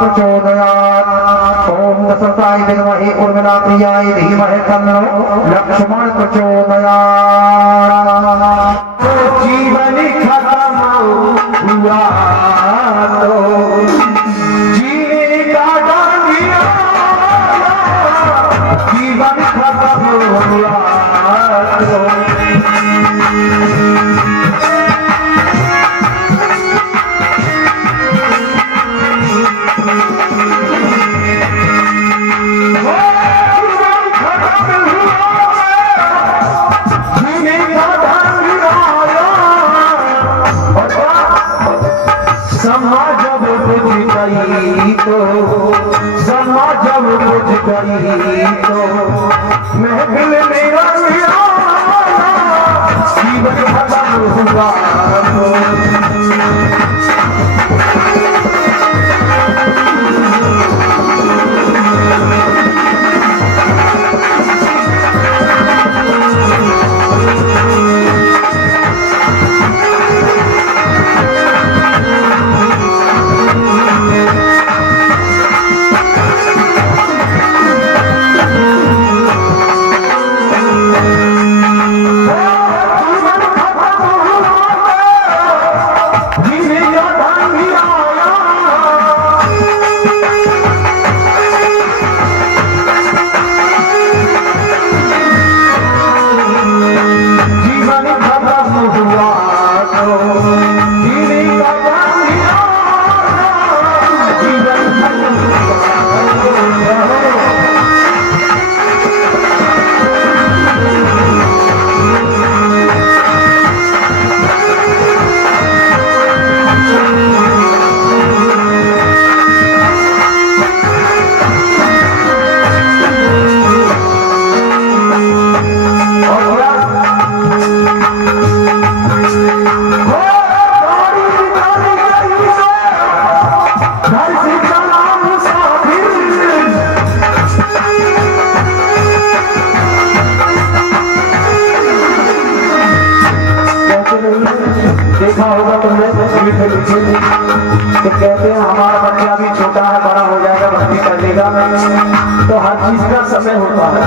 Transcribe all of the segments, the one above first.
प्रचोदयात् ओम दशरथाय विद्महे उर्मिला प्रियाय धीमहि तन्नो लक्ष्मण प्रचोदयात्। जीवन खत्म हुआ तो जीने का डांडिया, जीवन खत्म हुआ तो जब बुझ गई तो समा जब बुझ गई तो महफिल मेरा जीवन खत्म हुआ तो देखा होगा तुमने तो कहते हैं हमारा बच्चा भी छोटा है, बड़ा हो जाएगा भक्ति कर लेगा। तो हर चीज का समय होता है।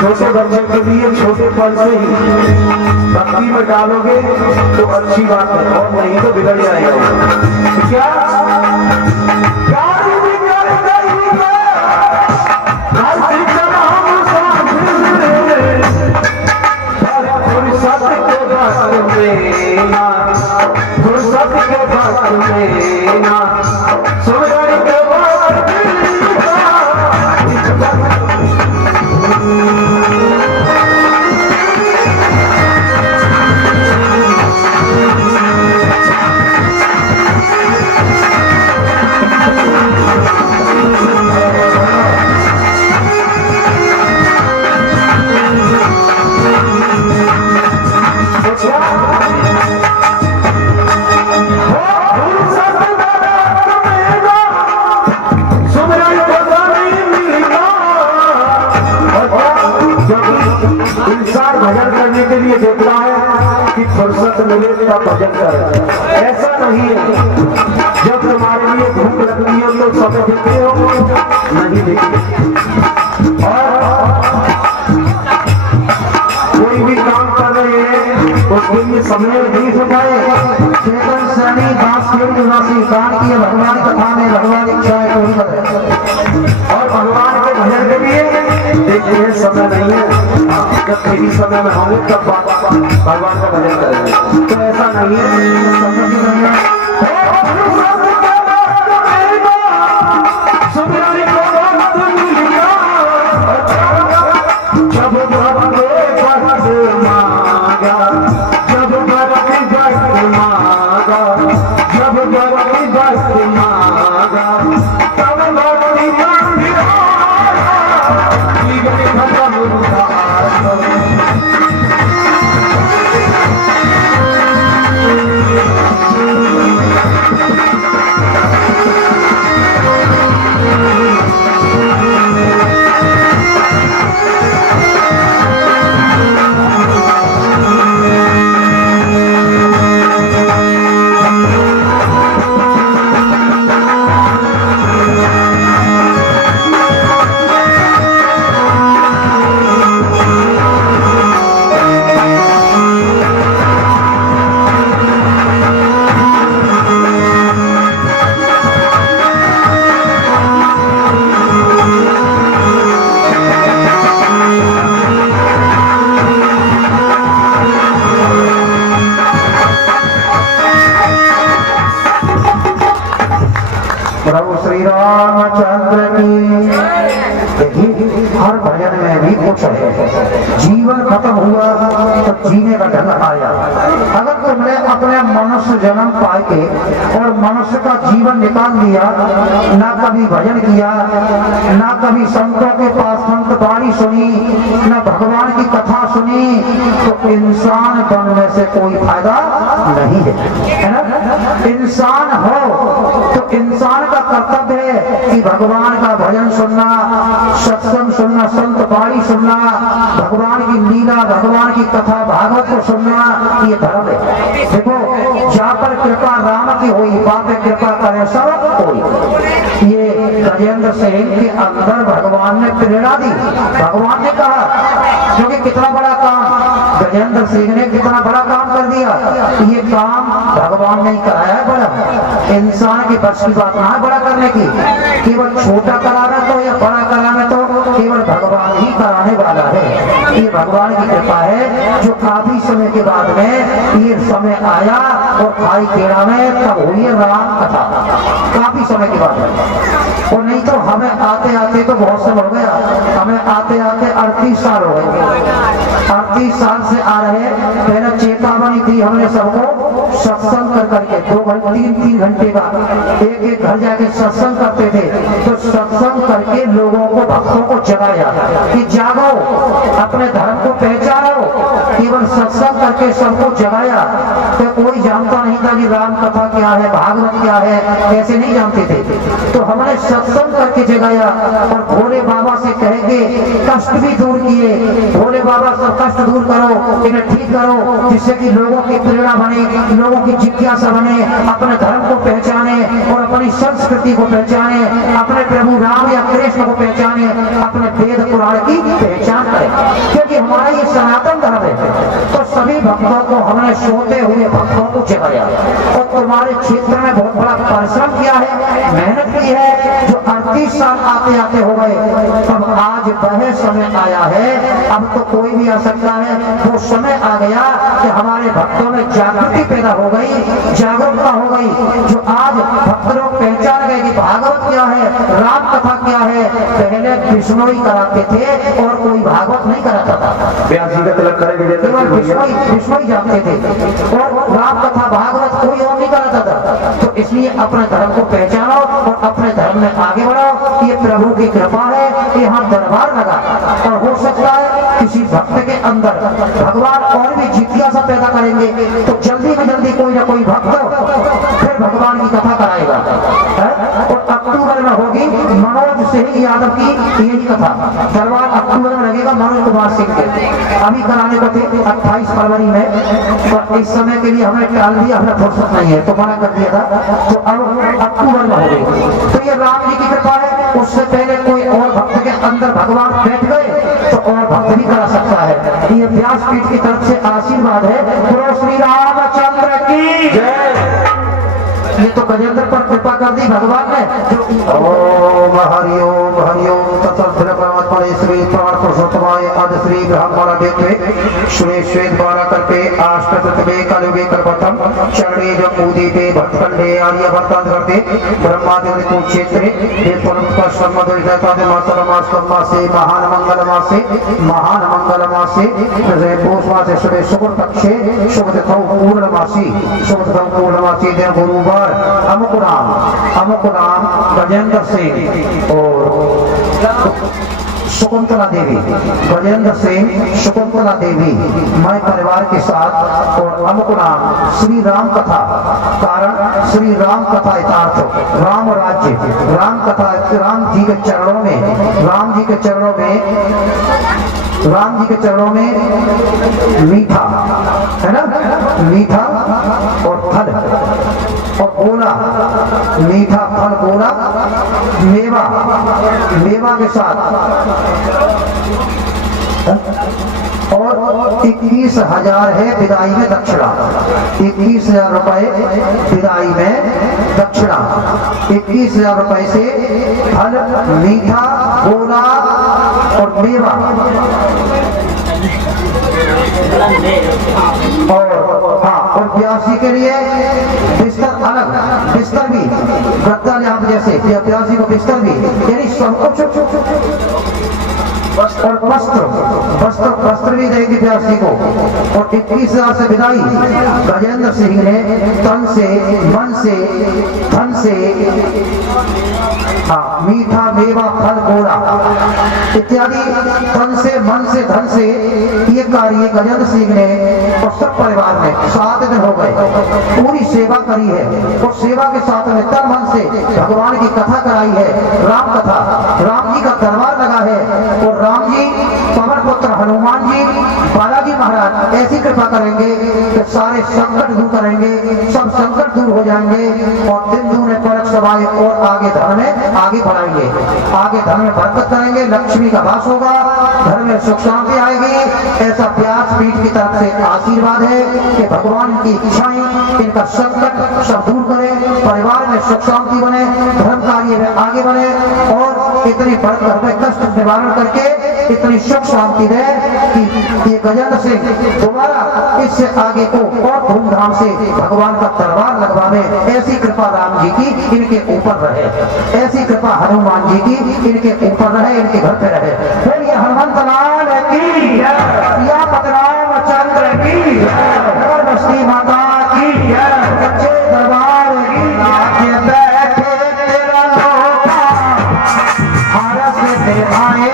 छोटे बच्चे के लिए छोटे पल से ही भक्ति में डालोगे तो अच्छी बात है, और नहीं तो बिगड़ जाएगा। क्या इंसान भजन करने के लिए देखता है कि फुर्सत मिले तब भजन करे, ऐसा नहीं है। जब तुम्हारे लिए भूख लगती है तो समय देते हो, नहीं देते। और कोई भी काम कर रहे हैं उसके लिए समय नहीं सुनाए। चेतन सैनी दास के निवासी दान किए भगवान कथा में भगवान इच्छाएं पूरी करे, और भगवान के भजन के लिए देखते हैं समय नहीं है। जब फ्री समय में होंगे तब भगवान का भजन करेंगे। तो ऐसा नहीं है, समय की नहीं है। प्रभु श्री रामचंद्र की। हर भजन में भी कुछ है। जीवन खत्म हुआ तो जीने का ढंग आया। अगर तुमने अपने मनुष्य जन्म पाए के और मनुष्य का जीवन निकाल दिया, ना कभी भजन किया, ना कभी संतों के पास संत वाणी सुनी, ना भगवान की कथा सुनी, तो इंसान बनने से कोई फायदा नहीं है ना। इंसान हो तो इंसान का कर्तव्य है कि भगवान का भजन सुनना, सत्संग सुनना, संत वाणी सुनना, भगवान की लीला, भगवान की कथा, भागवत को सुनना, ये धर्म है। देखो, जहाँ पर कृपा राम की हुई, बाप कृपा करे सब कोई। ये गजेंद्र सिंह के अंदर भगवान ने प्रेरणा दी। भगवान ने कहा, क्योंकि कितना बड़ा काम गजेंद्र सिंह ने कितना बड़ा काम कर दिया। ये काम भगवान ने कराया है बड़ा। इंसान की बस की बात ना है बड़ा करने की। केवल छोटा कराना तो या बड़ा कराना तो केवल भगवान ही कराने वाला है। ये भगवान की कृपा है जो काफी समय के बाद में ये समय आया और खाई केड़ा में तब हुई राम कथा। काफी समय के बाद और नहीं तो हमें आते आते तो बहुत समय हो गया। हमें आते आते 38 साल हो गए। 38 साल से आ रहे। पहले चेतावनी दी हमने सबको, सत्संग कर करके 2 घंटे 3 घंटे का एक घर जाके सत्संग करते थे। तो सत्संग करके लोगों को, भक्तों को जगाया कि जागो, अपने धर्म को पहचानो। केवल सत्संग करके सबको जगाया। तो कोई जानता नहीं था कि राम कथा क्या है, भागवत क्या है, कैसे नहीं जानते थे। तो हमने सत्संग करके जगाया और भोले बाबा से कह के कष्ट भी दूर किए। भोले बाबा सब कष्ट दूर करो, इन्हें ठीक करो, जिससे कि लोगों की प्रेरणा बने, लोगों की जिज्ञासा बने, अपने धर्म को पहचाने और अपनी संस्कृति को पहचाने, अपने प्रभु राम या कृष्ण को पहचाने, अपने वेद पुराण की पहचान करें। क्योंकि हमारा ये सनातन धर्म है। तो सभी भक्तों को हमने, सोते हुए भक्तों को जगाया और तुम्हारे क्षेत्र में बहुत बड़ा परिश्रम किया है, मेहनत की है। जो 38 साल आते आते हो गए, तब आज वह समय आया है। अब तो कोई भी आ सकता है। वो समय आ गया कि हमारे भक्तों में जागृति पैदा हो गई, जागरूकता हो गई। जो आज भक्त लोग पहचान गए कि भागवत क्या है, राम कथा क्या है। पहले विष्णु ही कराते थे और कोई भागवत नहीं कराता था। केवल विष्णु ही जानते थे और राम कथा भागवत कोई और नहीं कराता था। तो इसलिए अपने धर्म को पहचानो और अपने धर्म में आगे बढ़ो। ये प्रभु की कृपा है। यहाँ दरबार लगा और हो सकता है किसी भक्त के अंदर भगवान और भी जिज्ञासा पैदा करेंगे तो जल्दी में जल्दी कोई ना कोई भक्त फिर भगवान की कथा कराएगा। और अक्टूबर में होगी मनोज सिंह यादव की यही कथा। दरबार अक्टूबर में लगेगा मनोज कुमार सिंह के। अभी कराने को थे 28 फरवरी में, तो इस समय के लिए हमने टाल दिया, हमें फुर्सत नहीं है तो मना कर दिया था। तो अब अक्टूबर में होगी। तो ये राम जी की कृपा है। उससे पहले कोई और भक्त के अंदर भगवान बैठ गए तो और भक्त भी करा सकता है। ये व्यासपीठ की तरफ से आशीर्वाद है। बोलो श्री रामचंद्र की जय। ये तो गजेंद्र पर कृपा कर दी भगवान ने। ओम हरि ओम तत्सत परमात्मा श्री प्राण पुरुषोत्तमाय आदि श्री ब्रह्मण व्यक्ते श्री श्वेत बारा करके आष्टतत्वे कलयुगे कल्पतम चरणे जो उदीते भक्तंडे आर्य भक्तांत करते ब्रह्मादि को क्षेत्रे ये परमता सम्मदोइतादि मासे महान मंगल मासे पौष मासे सुबह शुक्र पक्षे शुभ तिथौ पूर्णमासी दिन गुरुवार अमुक नाम गजेंद्र सिंह और शकुंतला देवी, गजेंद्र सिंह, शकुंतला देवी, मैं परिवार के साथ और अमुक नाम श्री राम कथा। कारण श्री राम कथा यथार्थ राम राज्य, राम कथा राम जी के चरणों में मीठा है ना, मीठा और फल और गोला, मीठा फल गोला, मेवा के साथ और 21,000 है विदाई में दक्षिणा। 21,000 रुपए विदाई में दक्षिणा। 21,000 रुपए से फल, मीठा, गोला और मेवा और हाँ, और प्यासी के लिए बिस्तर अलग, बिस्तर भी गद्दा आप जैसे प्यासी को बिस्तर भी, यानी सब कुछ और वस्त्र भी देगी प्यासी को। और 21,000 से विदाई गजेंद्र सिंह ने तन से, मन से, धन से, मीठा मेवा फल गोरा इत्यादि तन से, मन से, धन से ये कार्य गजेंद्र सिंह ने और सब परिवार ने 7 दिन हो गए पूरी सेवा करी है। और सेवा के साथ में तन मन से भगवान की कथा कराई है, राम कथा, राम जी का दरबार लगा है। और राम जी, पवन पुत्र हनुमान जी, बालाजी महाराज ऐसी कृपा करेंगे कि सारे संकट दूर करेंगे, सब संकट दूर हो जाएंगे और दिन दूने परक सवाए और आगे धन में आगे बढ़ाएंगे, आगे धन में बरकत करेंगे, लक्ष्मी का वास होगा, घर में सुख शांति आएगी। ऐसा व्यास पीठ की तरफ से आशीर्वाद है कि भगवान की इच्छाएं इनका संकट सब दूर करें, परिवार में सुख शांति बने, धर्म कार्य में आगे बढ़े और इतनी घर में कष्ट निवारण करके इतनी सुख शांति दे कि ये गजेंद्र सिंह दोबारा इससे आगे को और धूमधाम से भगवान का दरबार लगवावे। ऐसी कृपा राम जी की इनके ऊपर रहे, ऐसी कृपा हनुमान जी की इनके ऊपर रहे, इनके घर पे रहे। फिर ये हनुमंत लाल की या पतराम चंद्र की बस्ती माता की सच्चे दरबार की राज्य बैठे तेरा लोका भारत से आए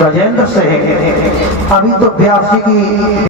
गजेंद्र सिंह अभी तो 82 की